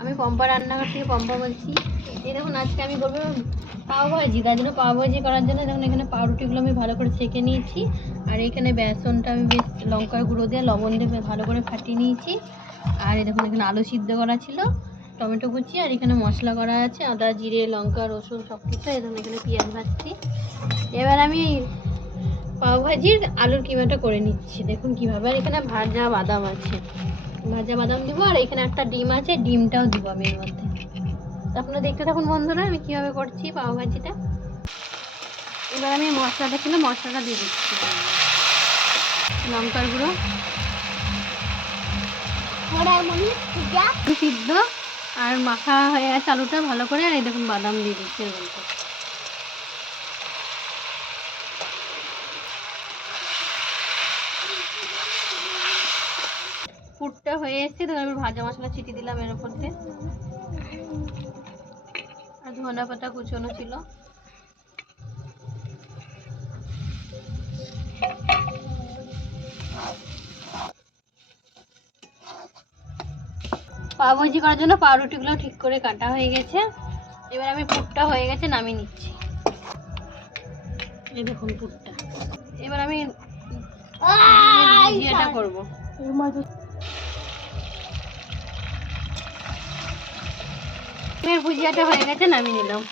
আমি পম্পা রান্নাঘর থেকে পম্পা বলছি। এই দেখুন আজকে আমি করবো পাও ভাজি। তার জন্য পাও ভাজি করার জন্য দেখুন এখানে পাউরুটিগুলো আমি ভালো করে সেঁকে নিয়েছি। আর এখানে বেসনটা আমি বেশ লঙ্কার গুঁড়ো দিয়ে লবণ দিয়ে ভালো করে ফাটিয়ে নিয়েছি। আর এই দেখুন এখানে আলু সিদ্ধ করা ছিল, টমেটো কুচি, আর এখানে মশলা করা আছে আদা জিরে লঙ্কা রসুন সব কিছু। এই দেখুন এখানে পেঁয়াজ ভাজছি। এবার আমি পাও ভাজির আলুর কিমাটা করে নিচ্ছি দেখুন কীভাবে। আর এখানে ভাজা বাদাম আছে, ভাজা বাদাম দিব। আর এখানে একটা ডিম আছে, ডিমটাও দিব আমি এর মধ্যে। তো আপনারা দেখতে থাকুন বন্ধুরা আমি কীভাবে করছি পাও ভাজিটা। এবার আমি মশলাটা ছিল মশলাটা দিয়ে দিচ্ছি। লঙ্কার গুঁড়ো, সিদ্ধ আর মাখা হয়ে গেছে আলুটা ভালো করে। আর এই দেখুন বাদাম দিয়ে দিচ্ছি এর মধ্যে। পুরটা হয়ে এসছে, তখন আমি ভাজা মশলা ছিটিয়ে দিলাম এর উপর দিয়ে। আর ধনা পাতা কুচনো ছিল। পাও ভাজি করার জন্য পাউরুটিগুলো ঠিক করে কাটা হয়ে গেছে। এবার আমি পুরটা হয়ে গেছে নামিয়ে নিচ্ছি। এই দেখুন পুরটা। এবার আমি ভুজিয়াটা করবো। ভুজিয়াটা হয়ে গেছে নামিয়ে নিলাম।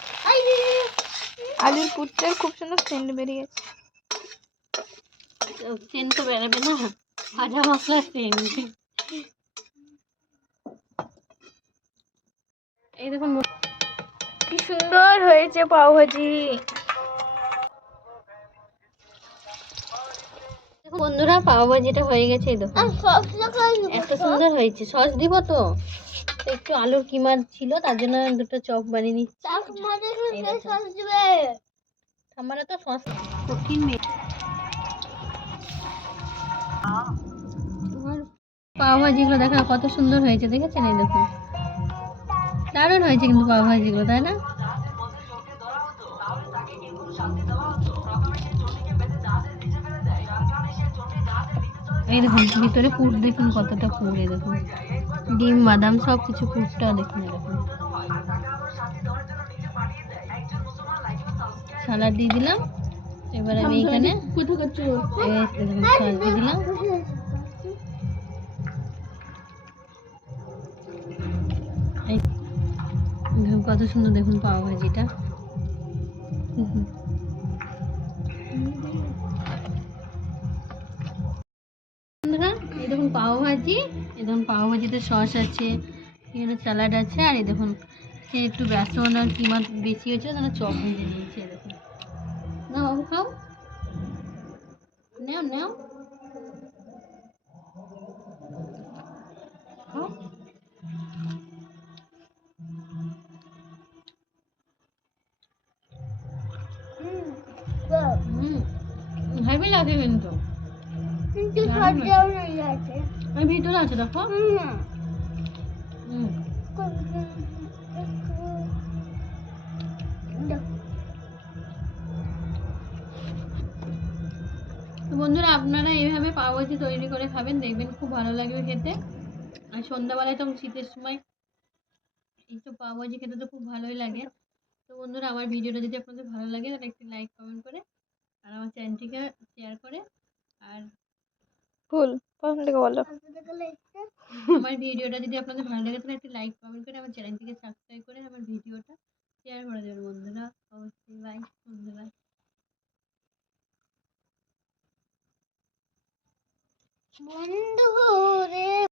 আলুর পুরটার খুব সুন্দর সেন্ট বেরিয়ে গেছে। সেন্ট তো বেরোবে না, ভাজা মশলার সেন্ট। এই দেখুন কি সুন্দর হয়েছে পাও ভাজি। বন্ধুরা পাও ভাজিটা হয়ে গেছে। এই দেখুন এত সুন্দর হয়েছে। সস দিব তো, একটু আলুর কিমা ছিল তার জন্য দুটো চপ বানিয়ে নিচ্ছি। আমার তো সস কঠিন পাও ভাজিগুলো দেখা কত সুন্দর হয়েছে, দেখেছেন? এই দেখুন দারুণ হয়েছে কিন্তু পাও ভাজিগুলো, তাই না? এই দেখুন ভিতরে পুর দেখুন কতটা পুর। এই দেখুন ডিম বাদাম সব কিছু পুরটা দেখুন। এরকম সালাড দিয়ে দিলাম। এবার আমি এখানে সস দিয়ে দিলাম। কত সুন্দর দেখুন পাও ভাজিটা। এই দেখুন পাও ভাজি, এই দেখুন পাও ভাজিতে সস আছে, এখানে স্যালাড আছে। আর এই দেখুন একটু বেসন আর কিমা বেশি হয়েছিল তাহলে চপ ভেজে নিয়েছি। দেখুন না বাবু খাও, নাও নাও হেভি লাগে কিন্তু ভিতরে আছে দেখো। বন্ধুরা আপনারা এইভাবে পাও ভাজি তৈরি করে খাবেন, দেখবেন খুব ভালো লাগবে খেতে। আর সন্ধ্যাবেলায় তো শীতের সময় এইসব পাও ভাজি খেতে তো খুব ভালোই লাগে। তো বন্ধুরা আমার ভিডিওটা যদি আপনাদের ভালো লাগে তাহলে একটি লাইক কমেন্ট করে আর আমার চ্যানেলটিকে শেয়ার করে। আর আমার ভিডিওটা যদি আপনাদের ভালো লাগে তাহলে একটি লাইক কমেন্ট করে আমার চ্যানেলটিকে সাবস্ক্রাইব করে আমার ভিডিওটা শেয়ার করে দেবেন বন্ধুরা। অবশ্যই বাই বন্ধুরা। বন্ধু